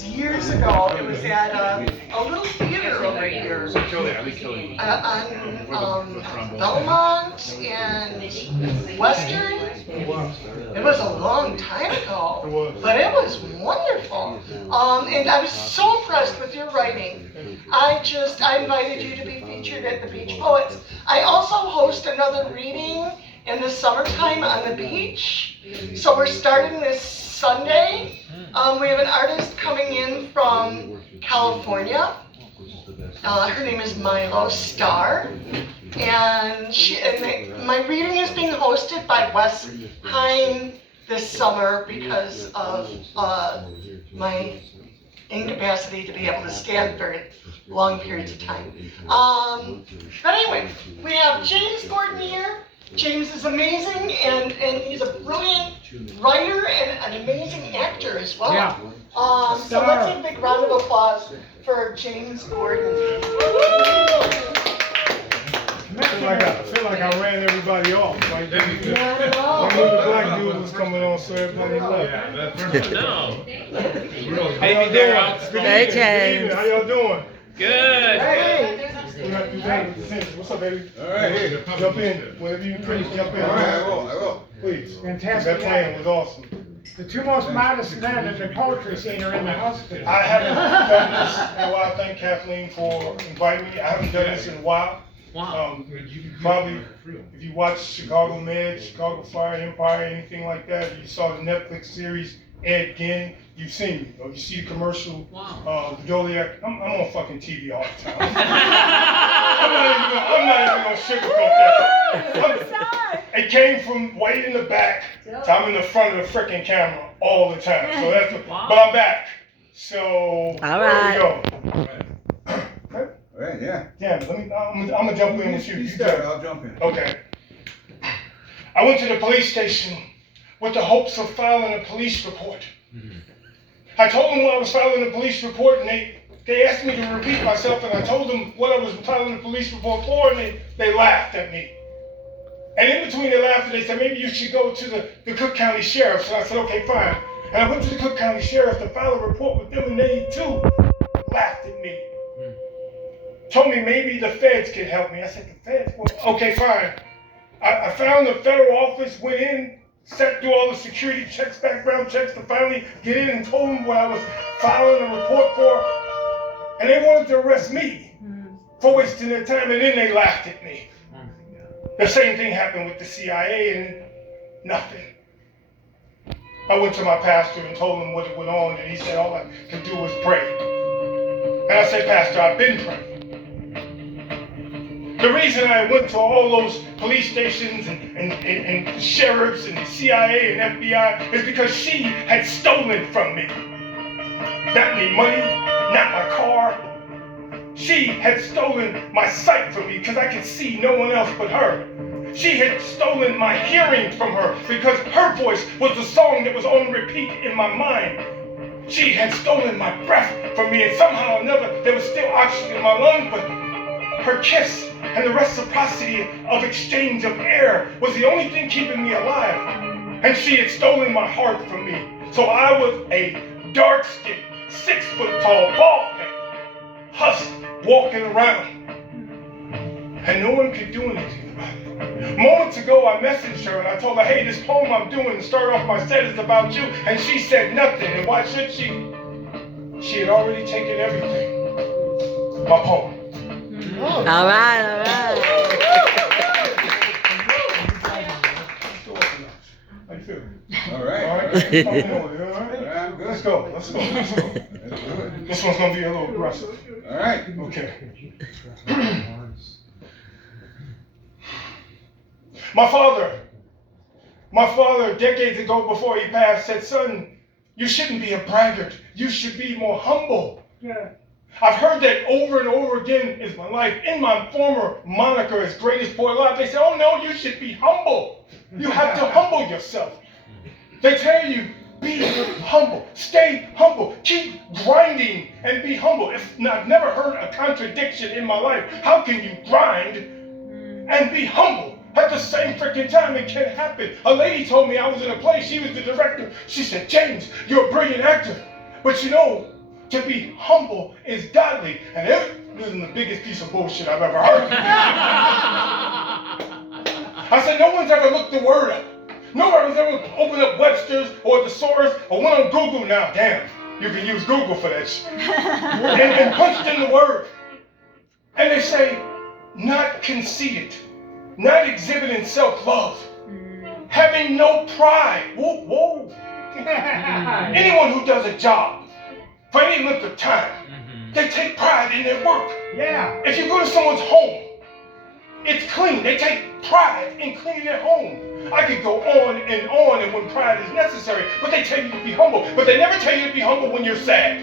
Years ago, it was at a little theater over here on Belmont and Western. It was a long time ago, but it was wonderful. And I was so impressed with your writing. I invited you to be featured at the Beach Poets. I also host another reading in the summertime on the beach. So we're starting this Sunday. We have an artist coming in from California. Her name is Milo Starr, and my reading is being hosted by Wes Hine this summer because of my incapacity to be able to stand very long periods of time. But anyway, we have James Gordon here. James is amazing, and he's a brilliant writer and an amazing actor as well. Yeah. So let's give a big round of applause for James Gordon. I feel like I ran everybody off. Like, Not at I all. knew the black dude was coming on, so everybody left. No. How y'all doing? Hey, James. How y'all doing? Good. Hey. What's up, baby? All right, jump in. Whenever you finish, jump in. All right, I will. Please. Fantastic. That plan was awesome. The two most modest men in the poetry scene are in the house today. I haven't done this in a while. Thank Kathleen for inviting me. I haven't done this in a while. Wow. Probably, if you watch Chicago Med, Chicago Fire, Empire, anything like that, you saw the Netflix series Ed Gein, you've seen me. Or you see the commercial, the Doliac. I'm on fucking TV all the time. I'm not even gonna sugarcoat that. It came from way in the back to I'm in the front of the freaking camera all the time. So that's what, but I'm back. So All there we go. All right, yeah. Damn, I'm gonna jump in with you. You start, I'll jump in. Okay. I went to the police station with the hopes of filing a police report. I told them what I was filing a police report, and they asked me to repeat myself, and I told them what I was filing a police report for, and they laughed at me. And in between they laughed, and they said, maybe you should go to the Cook County Sheriff. So I said, okay, fine. And I went to the Cook County Sheriff to file a report with them, and they too laughed at me. Told me maybe the feds could help me. I said, the feds? Well, okay, fine. I found the federal office, went in, sat through all the security checks, background checks to finally get in and told them what I was filing a report for. And they wanted to arrest me for wasting their time, and then they laughed at me. The same thing happened with the CIA, and nothing. I went to my pastor and told him what went on, and he said all I could do was pray. And I said, Pastor, I've been praying. The reason I went to all those police stations and sheriffs and CIA and FBI is because she had stolen from me. Not me money, not my car. She had stolen my sight from me because I could see no one else but her. She had stolen my hearing from her because her voice was the song that was on repeat in my mind. She had stolen my breath from me, and somehow or another there was still oxygen in my lungs, but her kiss and the reciprocity of exchange of air was the only thing keeping me alive. And she had stolen my heart from me. So I was a dark-skinned, 6-foot-tall, bald-headed husk walking around. And no one could do anything about it. Moments ago, I messaged her and I told her, hey, this poem I'm doing to start off my set is about you. And she said nothing. And why should she? She had already taken everything. My poem. All right, all right. How you feel? All right. All right? How you doing? You all right? I'm good. Let's go. Let's go. Let's do it. This one's gonna be a little aggressive. All right. Okay. My father, decades ago before he passed, said, son, you shouldn't be a braggart. You should be more humble. Yeah. I've heard that over and over again in my life. In my former moniker as greatest poet alive, they say, oh no, you should be humble. You have to humble yourself. They tell you, be humble, stay humble, keep grinding and be humble. I've never heard a contradiction in my life. How can you grind and be humble at the same freaking time? It can't happen. A lady told me I was in a play, she was the director. She said, James, you're a brilliant actor, but you know, To be humble is godly. And this is the biggest piece of bullshit I've ever heard. I said, no one's ever looked the word up. Nobody's ever opened up Webster's or Thesaurus or went on Google. Now, damn, you can use Google for that shit. and punched in the word. And they say, not conceited, not exhibiting self-love, having no pride. Whoa, whoa. Anyone who does a job for any length of time, they take pride in their work. Yeah. If you go to someone's home, it's clean. They take pride in cleaning their home. I could go on and when pride is necessary, but they tell you to be humble. But they never tell you to be humble when you're sad.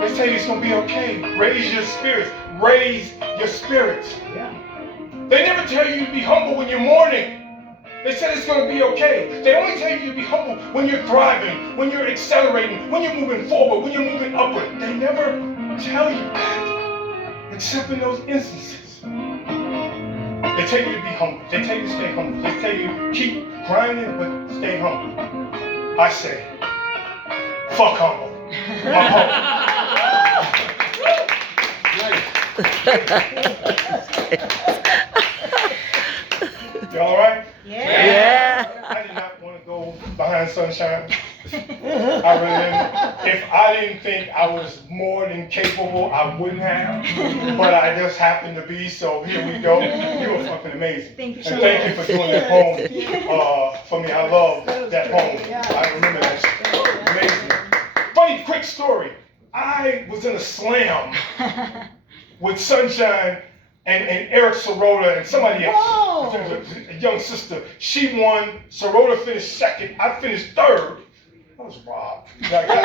They tell you it's going to be okay. Raise your spirits. Raise your spirits. Yeah. They never tell you to be humble when you're mourning. They said it's going to be okay. They only tell you to be humble when you're thriving, when you're accelerating, when you're moving forward, when you're moving upward. They never tell you that, except in those instances. They tell you to be humble. They tell you to stay humble. They tell you keep grinding, but stay humble. I say, fuck humble. I'm humble. You all right? Yeah. I did not want to go behind sunshine. I really didn't. If I didn't think I was more than capable, I wouldn't have. But I just happened to be, so here we go. You were fucking amazing. Thank you And thank you for doing that poem for me. I love that poem. I remember that shit. Amazing. Funny, quick story. I was in a slam with Sunshine and Eric Sirota and somebody else. A young sister. She won. Sirota finished second. I finished third. I was robbed. Like, you know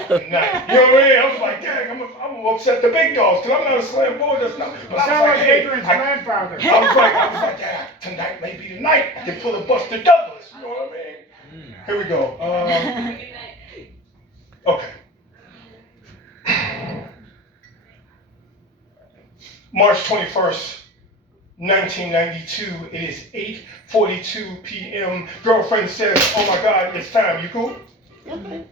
what I mean? I was like, dang, I'm gonna upset the big dogs because I'm not a slam boy. That's not. But I was like, hey, Adrian's grandfather. I was like, yeah, tonight may be the night. I can pull a Buster Douglas. You know what I mean? Here we go. Okay. March 21st, 1992. It is 8:42 p.m. Girlfriend says, oh my God, it's time. You cool? Okay.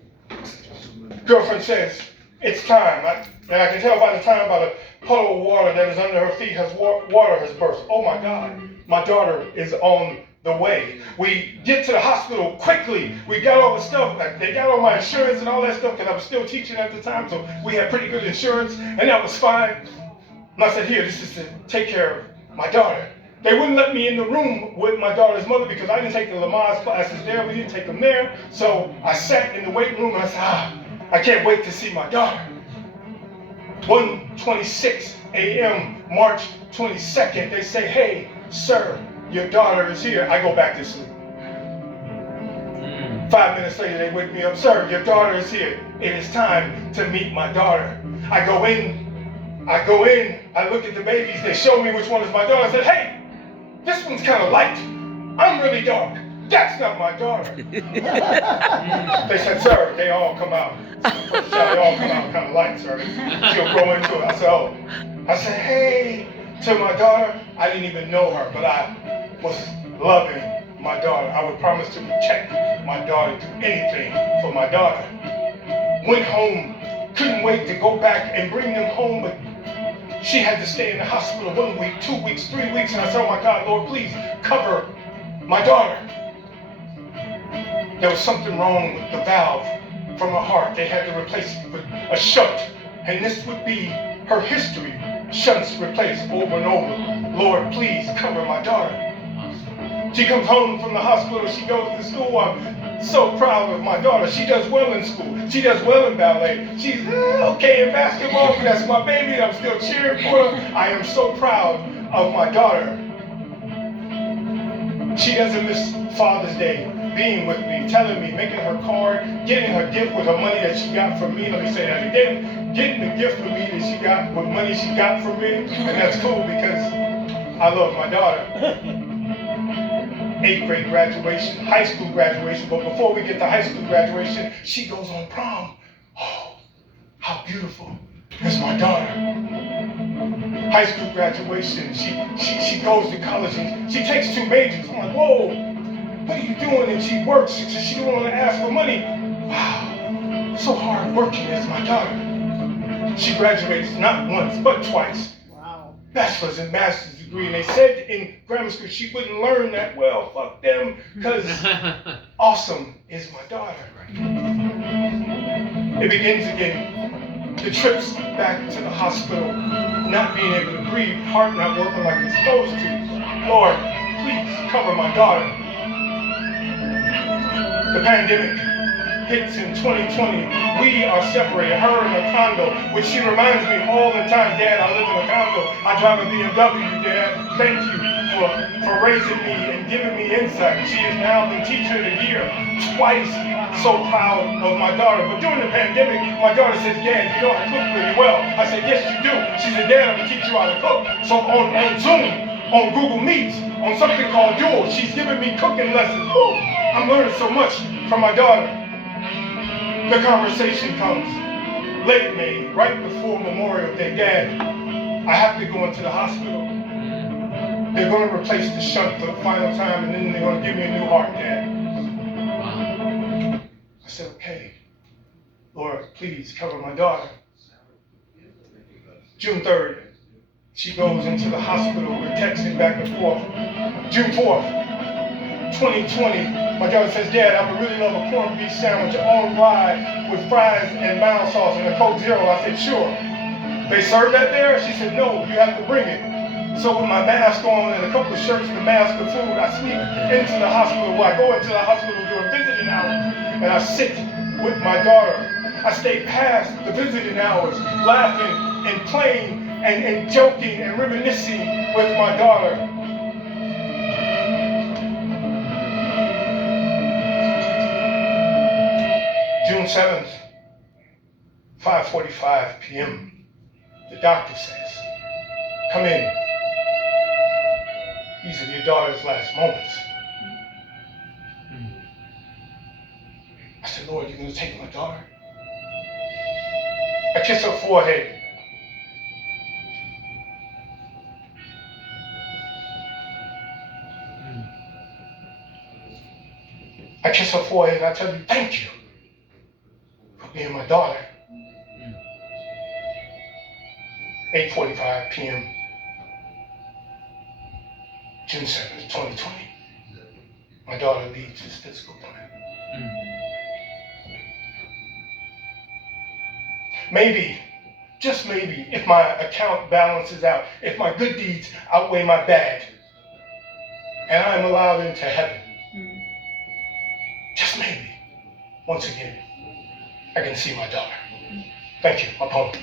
Girlfriend says, it's time. And I can tell by the time by the puddle of water that is under her feet, water has burst. Oh my God, my daughter is on the way. We get to the hospital quickly. We got all the stuff. They got all my insurance and all that stuff because I was still teaching at the time, so we had pretty good insurance, and that was fine. And I said, here, this is to take care of my daughter. They wouldn't let me in the room with my daughter's mother because I didn't take the Lamaze classes there. We didn't take them there. So I sat in the waiting room and I said, I can't wait to see my daughter. 1:26 a.m., March 22nd, they say, hey, sir, your daughter is here. I go back to sleep. 5 minutes later, they wake me up. Sir, your daughter is here. It is time to meet my daughter. I go in, I look at the babies. They show me which one is my daughter. I said, hey, this one's kind of light. I'm really dark. That's not my daughter. They said, sir, they all come out. They all come out kind of light, sir. She'll grow into it. I said, oh. I said, hey, to my daughter. I didn't even know her, but I was loving my daughter. I would promise to protect my daughter, do anything for my daughter. Went home, couldn't wait to go back and bring them home, but she had to stay in the hospital 1 week, 2 weeks, 3 weeks, and I said, oh my God, Lord, please cover my daughter. There was something wrong with the valve from her heart. They had to replace it with a shunt, and this would be her history. Shunts replaced over and over. Lord, please cover my daughter. She comes home from the hospital, she goes to school. I'm so proud of my daughter. She does well in school. She does well in ballet. She's okay in basketball, but that's my baby. I'm still cheering for her. I am so proud of my daughter. She doesn't miss Father's Day being with me, telling me, making her card, getting her gift with her money that she got from me. Let me say that again. Getting the gift from me that she got with money she got from me. And that's cool because I love my daughter. 8th grade graduation, high school graduation, but before we get to high school graduation, she goes on prom. Oh, how beautiful is my daughter. High school graduation, she goes to college and she takes 2 majors. I'm like, whoa, what are you doing? And she works, she don't want to ask for money. Wow, so hardworking as my daughter. She graduates not once, but twice. Wow. Bachelor's and master's degree. And they said in grammar school she wouldn't learn that well. Fuck them, because awesome is my daughter. It begins again. The trips back to the hospital, not being able to breathe, heart not working like it's supposed to. Lord, please cover my daughter. The pandemic hits in 2020. We are separated, her in a condo, which she reminds me all the time, Dad, I live in a condo. I drive a BMW, Dad. Thank you for raising me and giving me insight. She is now the teacher of the year twice. So proud of my daughter. But during the pandemic, my daughter says, Dad, you know I cook really well. I said, yes, you do. She said, Dad, I'm going to teach you how to cook. So on Zoom, on Google Meets, on something called Duo, she's giving me cooking lessons. Woo! I'm learning so much from my daughter. The conversation comes late May, right before Memorial Day. Dad, I have to go into the hospital. They're going to replace the shunt for the final time, and then they're going to give me a new heart, Dad. I said, okay, Lord, please cover my daughter. June 3rd, she goes into the hospital. We're texting back and forth. June 4th, 2020, my daughter says, Dad, I would really love a corned beef sandwich on rye with fries and mild sauce and a Coke Zero. I said, sure. They serve that there? She said, no, you have to bring it. So with my mask on and a couple of shirts, the mask, the food, I sneak into the hospital. Well, I go into the hospital during visiting hours, and I sit with my daughter. I stay past the visiting hours, laughing and playing and joking and reminiscing with my daughter. June 7th, 5:45 p.m. The doctor says, come in. These are your daughter's last moments. I said, Lord, you're going to take my daughter? I kiss her forehead. I kiss her forehead and I tell you, thank you for being my daughter. 8:45 p.m. June 7th, 2020. My daughter leaves this physical planet. Maybe, just maybe, if my account balances out, if my good deeds outweigh my bad, and I am allowed into heaven, just maybe, once again, I can see my daughter. Thank you, my poem.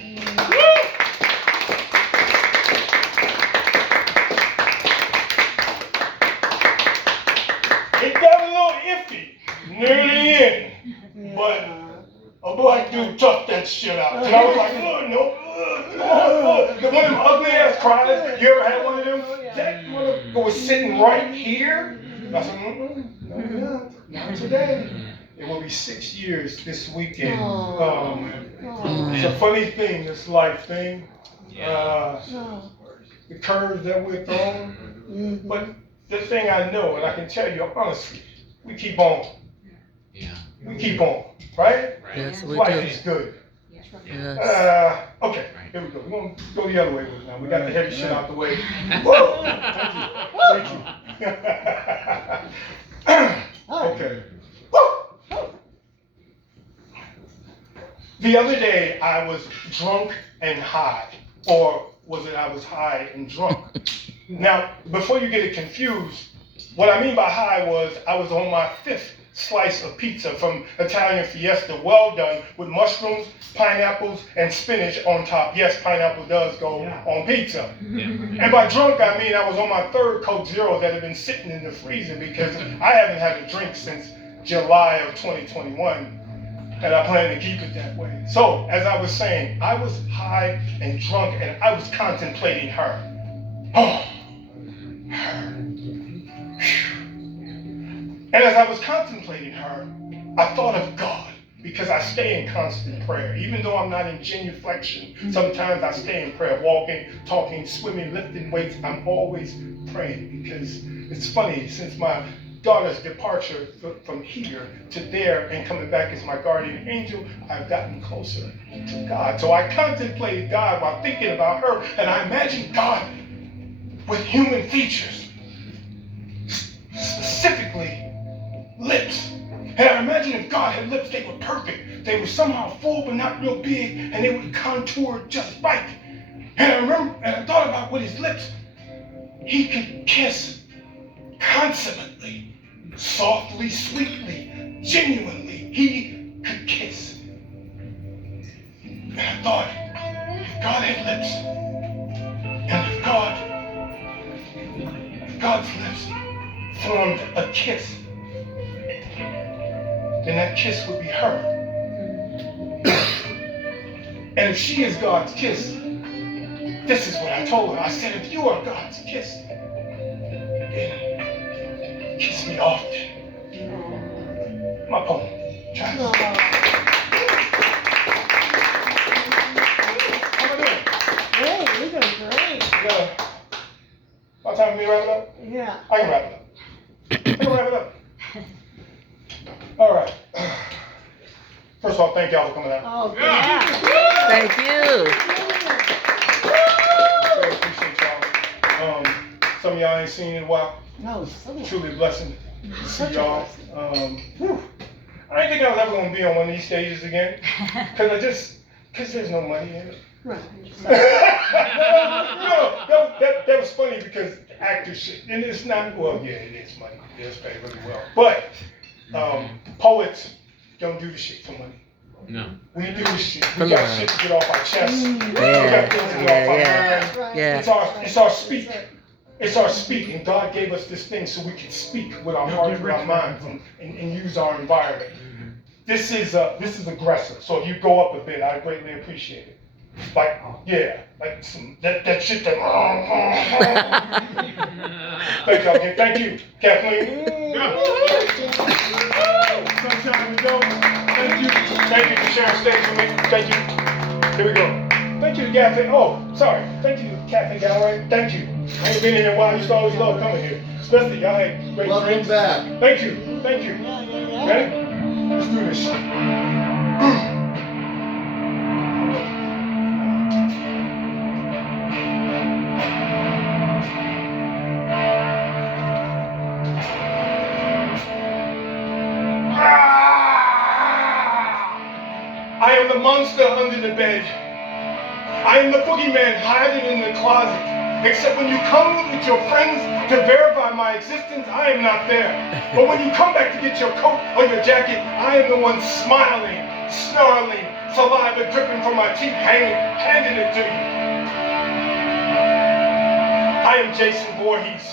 It got a little iffy near the end, but a black dude toughed that shit out. And I was like, no. The one of them ugly ass cries, you ever had one of them? That motherfucker was sitting right here. And I said, no, not today. It will be 6 years this weekend. It's a funny thing, this life thing. The curves that we're throwing. But the thing I know, and I can tell you honestly, we keep on. We keep on, right? Yes, we Life do. is good. Yes. Okay, here we go. We're going to go the other way with it now. We got the heavy shit out the way. Whoa! Thank you. Okay. The other day, I was drunk and high. Or was it I was high and drunk? Now, before you get it confused, what I mean by high was I was on my 5th slice of pizza from Italian Fiesta, well done, with mushrooms, pineapples, and spinach on top. Yes, pineapple does go on pizza. And by drunk, I mean I was on my 3rd Coke Zero that had been sitting in the freezer because I haven't had a drink since July of 2021. And I plan to keep it that way. So, as I was saying, I was high and drunk and I was contemplating her. Oh, her. And as I was contemplating her, I thought of God because I stay in constant prayer. Even though I'm not in genuflection, sometimes I stay in prayer, walking, talking, swimming, lifting weights. I'm always praying because it's funny, since my daughter's departure from here to there and coming back as my guardian angel, I've gotten closer to God. So I contemplated God while thinking about her, and I imagined God with human features, specifically lips. And I imagined if God had lips, they were perfect. They were somehow full but not real big, and they would contour just right. And I remember, and I thought about with his lips, he could kiss consummately, softly, sweetly, genuinely. He could kiss. And I thought, if God had lips, and if God's lips formed a kiss, then that kiss would be her. And if she is God's kiss, this is what I told her. I said, if you are God's kiss, then kiss me often. My poem. Child. How am I doing? Great, you're doing great. About time for me to wrap it up? Yeah. I can wrap it up. I can wrap it up. All right. First of all, thank y'all for coming out. Oh, yeah. Thank you. Really appreciate y'all. Some of y'all ain't seen in a while. No, so Truly a blessing to see Such a y'all. Whew. I didn't think I was ever gonna be on one of these stages again, cause there's no money in it. right. That was funny because actors shit, and it's not. Well, yeah, it is money. It is paid really well, but poets don't do the shit for money. No. We do this shit. We got shit to get off our chest. We got Yeah, things to get off our mind. yeah. It's our speak. It's our speaking. God gave us this thing so we can speak with our hearts, with our minds, and use our environment. This is aggressive. So if you go up a bit, I greatly appreciate it. Like, yeah, like some that shit that. Thank y'all again. Thank you, Kathleen. Sunshine and Dope. Thank you. Thank you for sharing stage with me. Thank you. Here we go. Thank you to Cafe. Oh, sorry. Thank you to Cafe Galllery. Thank you. I ain't been here in a while. I used to always love coming here. Especially y'all had great drinks. back. Thank you. Thank you. Ready? Let's do this shit. I am the monster under the bed. I am the boogeyman hiding in the closet. Except when you come with your friends to verify my existence, I am not there. But when you come back to get your coat or your jacket, I am the one smiling, snarling, saliva dripping from my teeth, handing it to you. I am Jason Voorhees,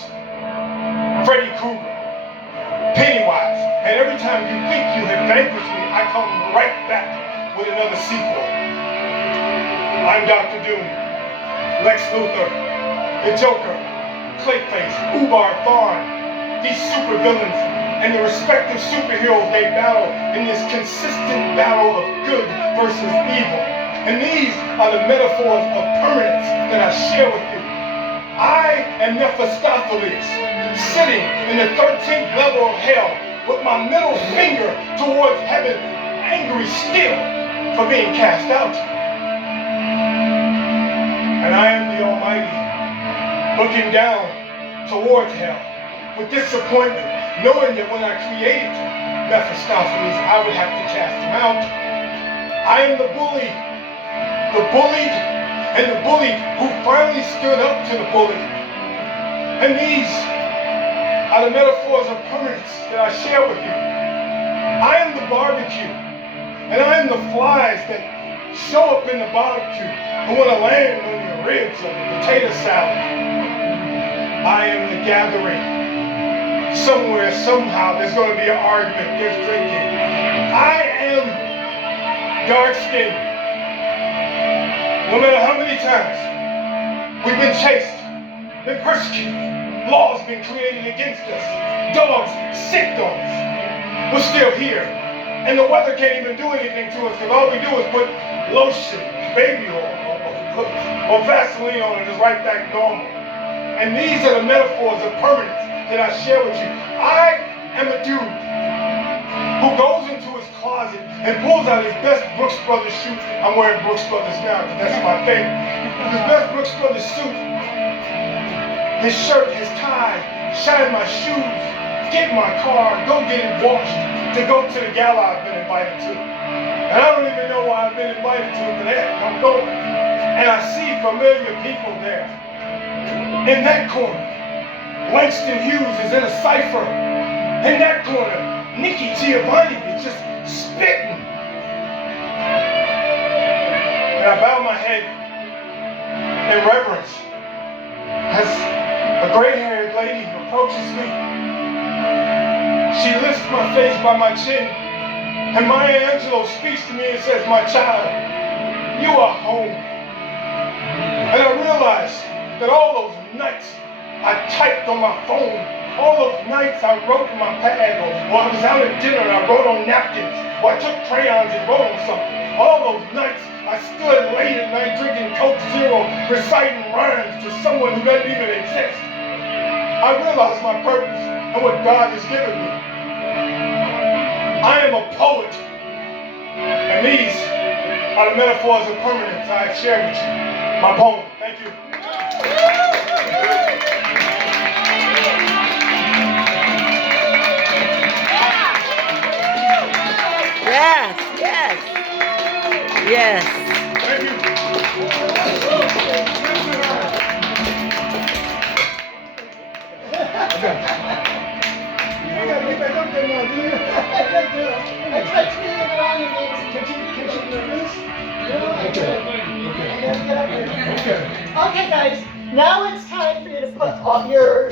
Freddy Krueger, Pennywise, and every time you think you have vanquished me, I come right back with another sequel. I'm Dr. Doom, Lex Luthor, the Joker, Clayface, Ubar, Thorn, these supervillains and the respective superheroes they battle in this consistent battle of good versus evil. And these are the metaphors of permanence that I share with you. I am Mephistopheles, sitting in the 13th level of hell with my middle finger towards heaven, angry still for being cast out. And I am the Almighty, looking down towards hell with disappointment, knowing that when I created Mephistopheles, I would have to cast him out. I am the bully, the bullied, and the bullied who finally stood up to the bully. And these are the metaphors of permanence that I share with you. I am the barbecue, and I am the flies that show up in the barbecue who want to land on your ribs or the potato salad. I am the gathering. Somewhere, somehow, there's going to be an argument, there's drinking. I am dark skinned. No matter how many times we've been chased, been persecuted, laws been created against us, dogs, sick dogs, we're still here. And the weather can't even do anything to us because all we do is put lotion, baby oil, or Vaseline on it, is right back normal. And these are the metaphors of permanence that I share with you. I am a dude who goes into his closet and pulls out his best Brooks Brothers suit. I'm wearing Brooks Brothers now because that's my favorite. His best Brooks Brothers suit. His shirt, his tie, shine my shoes, get in my car, go get it washed, to go to the gala I've been invited to. And I don't even know why I've been invited to, but hey, I'm going. And I see familiar people there. In that corner, Langston Hughes is in a cipher. In that corner, Nikki Giovanni is just spitting. And I bow my head in reverence as a gray-haired lady approaches me. She lifts my face by my chin, and Maya Angelou speaks to me and says, "My child, you are home." And I realized that all those nights I typed on my phone, all those nights I wrote in my pad, or I was out at dinner and I wrote on napkins, or I took crayons and wrote on something. All those nights I stood late at night drinking Coke Zero, reciting rhymes to someone who doesn't even exist. I realized my purpose and what God has given me. I am a poet, and these are the metaphors of permanence I have shared with you. My poem. Thank you. Yes, yes, yes. Thank you. You gotta get back up there now, do you? I tried to get it on and Can you do this? Okay, guys, now it's time for you to put all your